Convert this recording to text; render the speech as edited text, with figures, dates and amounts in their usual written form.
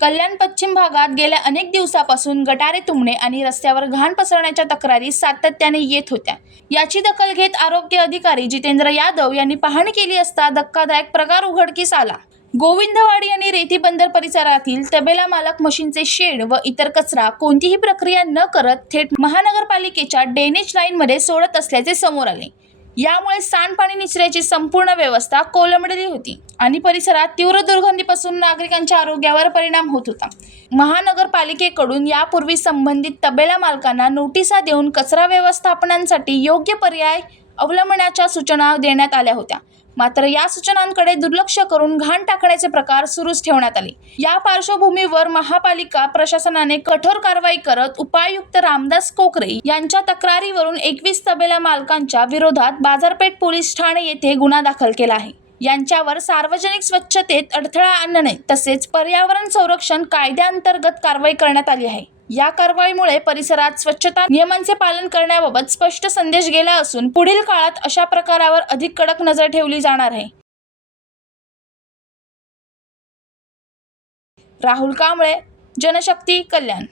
कल्याण पश्चिम भागात गेल्या अनेक दिवसापासून गटारे तुंबणे आणि रस्त्यावर घाण पसरण्याच्या तक्रारी सातत्याने येत होत्या। याची दखल घेत आरोग्य अधिकारी जितेंद्र यादव यांनी पाहणी केली असता धक्कादायक प्रकार उघडकीस आला। गोविंदवाडी आणि रेती बंदर परिसरातील तबेला मालक म्हशींचे शेड व इतर कचरा कोणतीही प्रक्रिया न करत थेट महानगरपालिकेच्या ड्रेनेज लाईनमध्ये सोडत असल्याचे समोर आले। यामुळे सांडपाणी निचऱ्याची संपूर्ण व्यवस्था कोलमडली होती आणि परिसरात तीव्र दुर्गंधीपासून नागरिकांच्या आरोग्यावर परिणाम होत होता। महानगरपालिकेकडून यापूर्वी संबंधित तबेला मालकांना नोटिसा देऊन कचरा व्यवस्थापनासाठी योग्य पर्याय अवलंबण्याच्या सूचना देण्यात आल्या होत्या। मात्र या सूचनांकडे दुर्लक्ष करून घाण टाकण्याचे प्रकार सुरूच ठेवण्यात आले। या पार्श्वभूमीवर महापालिका प्रशासनाने कठोर कारवाई करत उपायुक्त रामदास कोकरे यांच्या तक्रारीवरून 21 तबेला मालकांच्या विरोधात बाजारपेठ पोलीस ठाणे येथे गुन्हा दाखल केला आहे। यांच्यावर सार्वजनिक स्वच्छतेत अडथळा आणणे तसेच पर्यावरण संरक्षण कायद्याअंतर्गत कारवाई करण्यात आली आहे। या कारवाईमुळे परिसरात स्वच्छता नियमांचे पालन करण्याबाबत स्पष्ट संदेश गेला असून पुढील काळात अशा प्रकारावर अधिक कडक नजर ठेवली जाणार आहे। राहुल कांबळे, जनशक्ती, कल्याण।